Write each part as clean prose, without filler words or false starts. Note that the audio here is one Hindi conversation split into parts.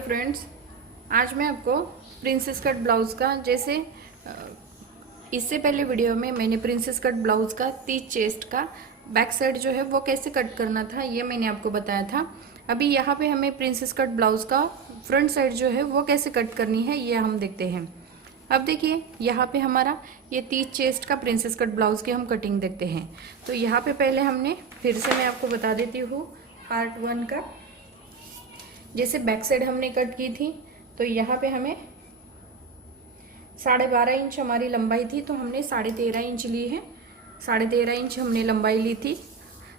फ्रेंड्स, आज मैं आपको प्रिंसेस कट ब्लाउज़ का इससे पहले वीडियो में मैंने प्रिंसेस कट ब्लाउज़ का 30 चेस्ट का बैक साइड जो है वो कैसे कट करना था ये मैंने आपको बताया था। अभी यहाँ पे हमें प्रिंसेस कट ब्लाउज़ का फ्रंट साइड जो है वो कैसे कट करनी है ये हम देखते हैं। अब देखिए यहाँ पे हमारा ये 30 चेस्ट का प्रिंसेस कट ब्लाउज़ की हम कटिंग देखते हैं। तो यहाँ पे पहले हमने फिर से मैं आपको बता देती हूँ पार्ट 1 का। जैसे बैक साइड हमने कट की थी तो यहाँ पे हमें 12.5 इंच हमारी लंबाई थी, तो हमने 13.5 इंच ली है। 13.5 इंच हमने लंबाई ली थी।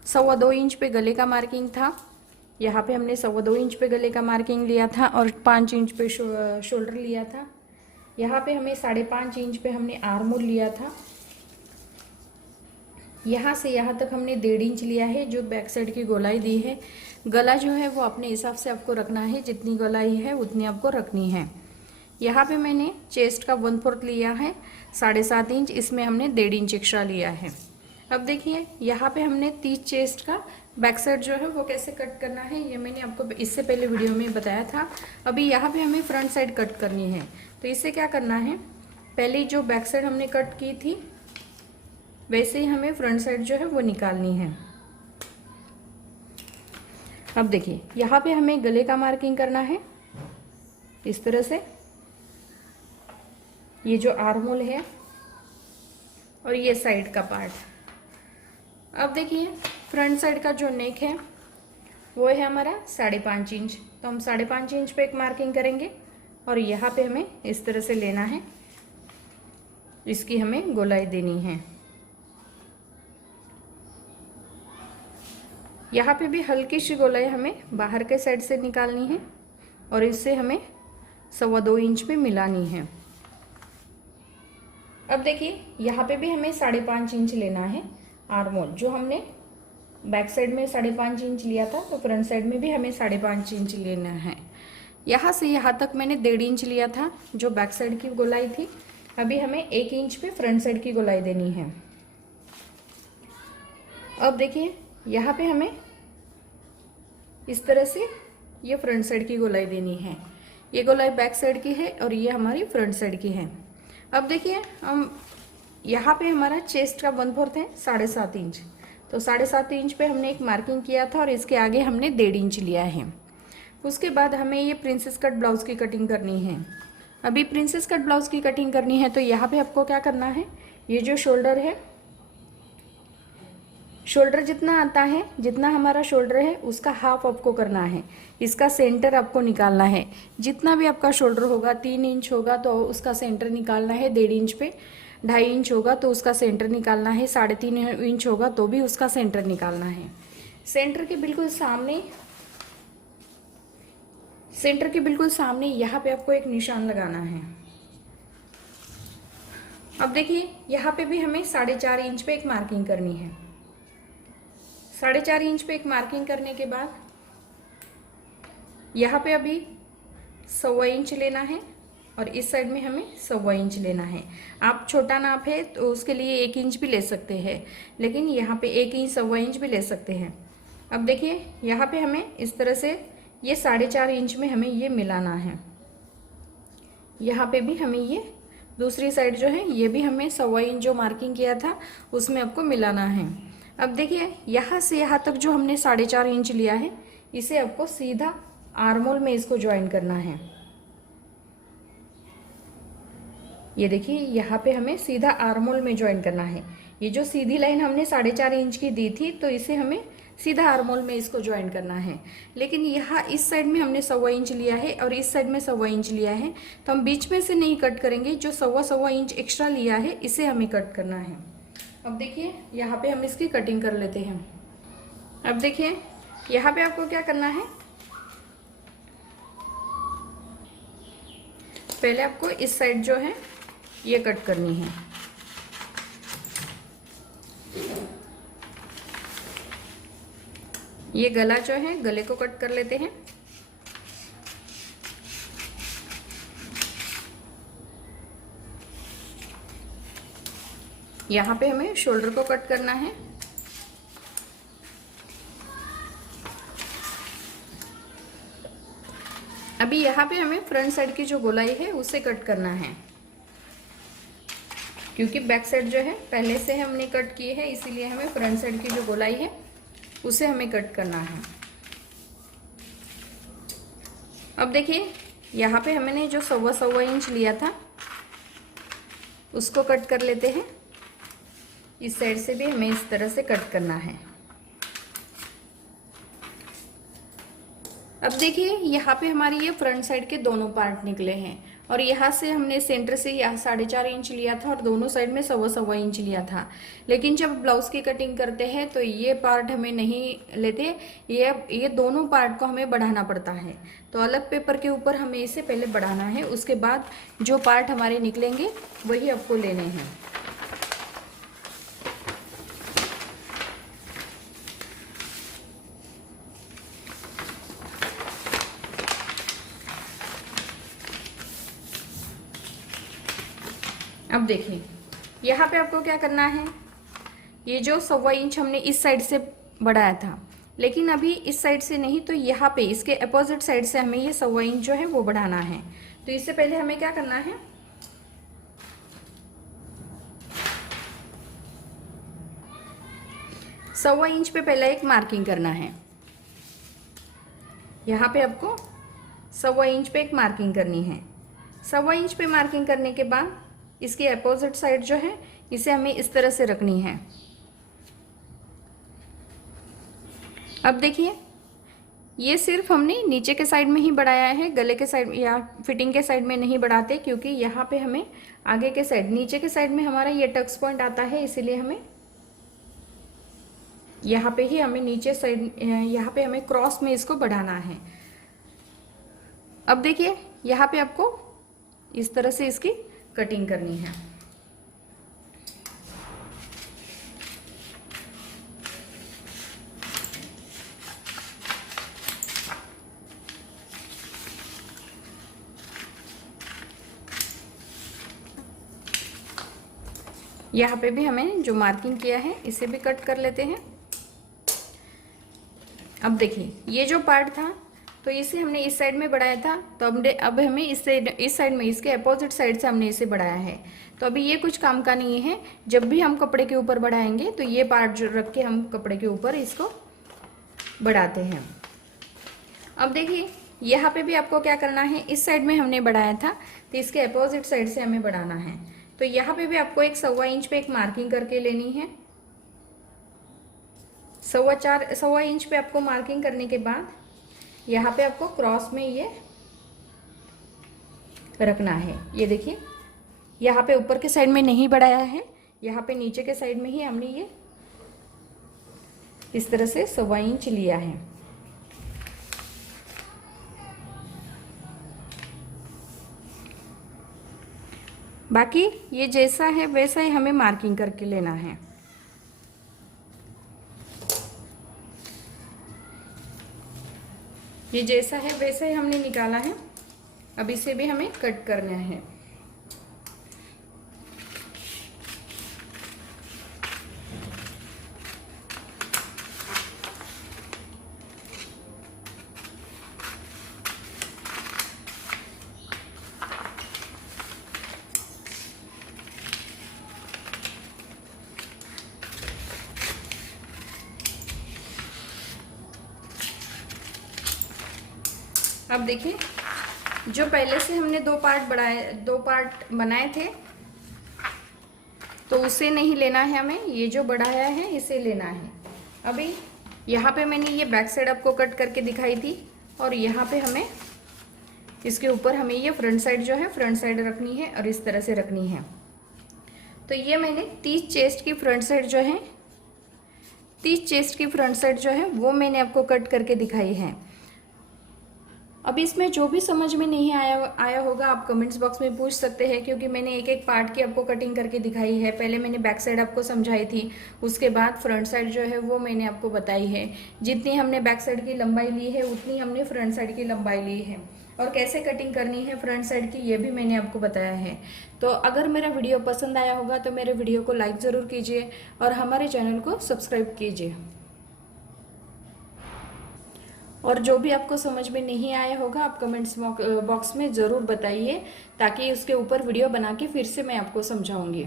2.25 इंच पे गले का मार्किंग था। यहाँ पे हमने 2.25 इंच पे गले का मार्किंग लिया था और 5 इंच पे शोल्डर लिया था। यहाँ पे हमें 5.5 इंच पे हमने आर्म होल लिया था। यहाँ से यहाँ तक हमने 1.5 इंच लिया है जो बैक साइड की गोलाई दी है। गला जो है वो अपने हिसाब से आपको रखना है, जितनी गोलाई है उतनी आपको रखनी है। यहाँ पे मैंने चेस्ट का 1/4 लिया है 7.5 इंच, इसमें हमने 1.5 इंच एक्स्ट्रा लिया है। अब देखिए यहाँ पे हमने 30 चेस्ट का बैक साइड जो है वो कैसे कट करना है ये मैंने आपको इससे पहले वीडियो में बताया था। अभी यहाँ पे हमें फ्रंट साइड कट करनी है, तो इससे क्या करना है, पहले जो बैक साइड हमने कट की थी वैसे ही हमें फ्रंट साइड जो है वो निकालनी है। अब देखिए यहाँ पे हमें गले का मार्किंग करना है इस तरह से, ये जो आर्म होल है और ये साइड का पार्ट। अब देखिए फ्रंट साइड का जो नेक है वो है हमारा 5.5 इंच, तो हम 5.5 इंच पे एक मार्किंग करेंगे और यहाँ पे हमें इस तरह से लेना है, इसकी हमें गोलाई देनी है। यहाँ पे भी हल्की सी गोलाई हमें बाहर के साइड से निकालनी है और इससे हमें 2.25 इंच पे मिलानी है। अब देखिए यहाँ पे भी हमें 5.5 इंच लेना है आर्म होल, जो हमने बैक साइड में 5.5 इंच लिया था तो फ्रंट साइड में भी हमें 5.5 इंच लेना है। यहाँ से यहाँ तक मैंने 1.5 इंच लिया था जो बैक साइड की गोलाई थी। अभी हमें 1 इंच पे फ्रंट साइड की गोलाई देनी है। अब देखिए यहाँ पे हमें इस तरह से ये फ्रंट साइड की गोलाई देनी है। ये गोलाई बैक साइड की है और ये हमारी फ्रंट साइड की है। अब देखिए हम यहाँ पे हमारा चेस्ट का 1/4 है 7.5 इंच, तो 7.5 इंच पे हमने एक मार्किंग किया था और इसके आगे हमने 1.5 इंच लिया है। उसके बाद हमें ये प्रिंसेस कट ब्लाउज़ की कटिंग करनी है। अभी प्रिंसेस कट ब्लाउज़ की कटिंग करनी है तो यहाँ पे आपको क्या करना है, ये जो शोल्डर है, शोल्डर जितना आता है, जितना हमारा शोल्डर है उसका हाफ आपको करना है। इसका सेंटर आपको निकालना है। जितना भी आपका शोल्डर होगा, 3 इंच होगा तो उसका सेंटर निकालना है 1.5 इंच पे, 2.5 इंच होगा तो उसका सेंटर निकालना है, 3.5 इंच होगा तो भी उसका सेंटर निकालना है। सेंटर के बिल्कुल सामने यहाँ पे आपको एक निशान लगाना है। अब देखिए यहाँ पे भी हमें 4.5 इंच पे एक मार्किंग करनी है। 4.5 इंच पे एक मार्किंग करने के बाद यहाँ पे अभी 1.25 इंच लेना है और इस साइड में हमें 1.25 इंच लेना है। आप छोटा नाप है तो उसके लिए 1 इंच भी ले सकते हैं, लेकिन यहाँ पे 1 इंच 1.25 इंच भी ले सकते हैं। अब देखिए यहाँ पे हमें इस तरह से ये 4.5 इंच में हमें ये मिलाना है। यहाँ पे भी हमें ये दूसरी साइड जो है ये भी हमें 1.25 इंच जो मार्किंग किया था उसमें आपको मिलाना है। अब देखिए यहाँ से यहाँ तक जो हमने 4.5 इंच लिया है इसे आपको सीधा आर्म होल में इसको ज्वाइन करना है। ये देखिए यहाँ पे हमें सीधा आर्म होल में ज्वाइन करना है। ये जो सीधी लाइन हमने 4.5 इंच की दी थी तो इसे हमें सीधा आर्म होल में इसको ज्वाइन करना है। लेकिन यहाँ इस साइड में हमने 1.25 इंच लिया है और इस साइड में 1.25 इंच लिया है, तो हम बीच में से नहीं कट करेंगे। जो 1.25 इंच एक्स्ट्रा लिया है इसे हमें कट करना है। अब देखिए यहाँ पे हम इसकी कटिंग कर लेते हैं। अब देखिए यहाँ पे आपको क्या करना है, पहले आपको इस साइड जो है ये कट करनी है। ये गला जो है गले को कट कर लेते हैं। यहाँ पे हमें शोल्डर को कट करना है। अभी यहाँ पे हमें फ्रंट साइड की जो गोलाई है उसे कट करना है, क्योंकि बैक साइड जो है पहले से हमने कट की है, इसीलिए हमें फ्रंट साइड की जो गोलाई है उसे हमें कट करना है। अब देखिए यहाँ पे हमने जो 1.25 इंच लिया था उसको कट कर लेते हैं। इस साइड से भी हमें इस तरह से कट करना है। अब देखिए यहाँ पे हमारी ये फ्रंट साइड के दोनों पार्ट निकले हैं, और यहाँ से हमने सेंटर से यहाँ 4.5 इंच लिया था और दोनों साइड में 1.25 इंच लिया था। लेकिन जब ब्लाउज की कटिंग करते हैं तो ये पार्ट हमें नहीं लेते, ये दोनों पार्ट को हमें बढ़ाना पड़ता है। तो अलग पेपर के ऊपर हमें इसे पहले बढ़ाना है, उसके बाद जो पार्ट हमारे निकलेंगे वही आपको लेने हैं। अब देखिए यहाँ पे आपको क्या करना है, ये जो 1.25 इंच हमने इस साइड से बढ़ाया था, लेकिन अभी इस साइड से नहीं, तो यहाँ पे इसके अपोजिट साइड से हमें ये 1.25 इंच जो है वो बढ़ाना है। तो इससे पहले हमें क्या करना है, सवा इंच पे पहले एक मार्किंग करना है। यहाँ पे आपको 1.25 इंच पे एक मार्किंग करनी है। 1.25 इंच पे मार्किंग करने के बाद इसकी अपोजिट साइड जो है इसे हमें इस तरह से रखनी है। अब देखिए ये सिर्फ हमने नीचे के साइड में ही बढ़ाया है, गले के साइड या फिटिंग के साइड में नहीं बढ़ाते, क्योंकि यहाँ पे हमें आगे के साइड, नीचे के साइड में हमारा ये टक्स पॉइंट आता है, इसीलिए हमें यहाँ पे ही हमें नीचे साइड, यहाँ पे हमें क्रॉस में इसको बढ़ाना है। अब देखिए यहाँ पे आपको इस तरह से इसकी कटिंग करनी है। यहाँ पे भी हमें जो मार्किंग किया है इसे भी कट कर लेते हैं। अब देखिए ये जो पार्ट था तो इसे हमने इस साइड में बढ़ाया था, तो अब हमें इस साइड में इसके अपोजिट साइड से हमने इसे बढ़ाया है। तो अभी ये कुछ काम का नहीं है, जब भी हम कपड़े के ऊपर बढ़ाएंगे तो ये पार्ट जो रख के हम कपड़े के ऊपर इसको बढ़ाते हैं। अब देखिए यहाँ पे भी आपको क्या करना है, इस साइड में हमने बढ़ाया था तो इसके अपोजिट साइड से हमें बढ़ाना है। तो यहाँ पे भी आपको एक 1.25 इंच पे एक मार्किंग करके लेनी है। 1.25 इंच पे आपको मार्किंग करने के बाद यहाँ पे आपको क्रॉस में ये रखना है। ये देखिए यहाँ पे ऊपर के साइड में नहीं बढ़ाया है, यहाँ पे नीचे के साइड में ही हमने ये इस तरह से 1.25 इंच लिया है। बाकी ये जैसा है वैसा ही हमें मार्किंग करके लेना है। ये जैसा है वैसा ही हमने निकाला है। अब इसे भी हमें कट करना है। अब देखिए जो पहले से हमने दो पार्ट बनाए थे तो उसे नहीं लेना है हमें, ये जो बढ़ाया है इसे लेना है। अभी यहाँ पे मैंने ये बैक साइड आपको कट करके दिखाई थी, और यहाँ पे हमें इसके ऊपर हमें ये फ्रंट साइड जो है फ्रंट साइड रखनी है और इस तरह से रखनी है। तो ये मैंने 30 चेस्ट की फ्रंट साइड जो है 30 चेस्ट की फ्रंट साइड जो है वो मैंने आपको कट करके दिखाई है। अब इसमें जो भी समझ में नहीं आया होगा आप कमेंट्स बॉक्स में पूछ सकते हैं, क्योंकि मैंने एक एक पार्ट की आपको कटिंग करके दिखाई है। पहले मैंने बैक साइड आपको समझाई थी, उसके बाद फ्रंट साइड जो है वो मैंने आपको बताई है। जितनी हमने बैक साइड की लंबाई ली है उतनी हमने फ्रंट साइड की लंबाई ली है, और कैसे कटिंग करनी है फ्रंट साइड की ये भी मैंने आपको बताया है। तो अगर मेरा वीडियो पसंद आया होगा तो मेरे वीडियो को लाइक ज़रूर कीजिए और हमारे चैनल को सब्सक्राइब कीजिए। और जो भी आपको समझ में नहीं आया होगा आप कमेंट्स बॉक्स में ज़रूर बताइए, ताकि उसके ऊपर वीडियो बना के फिर से मैं आपको समझाऊंगी।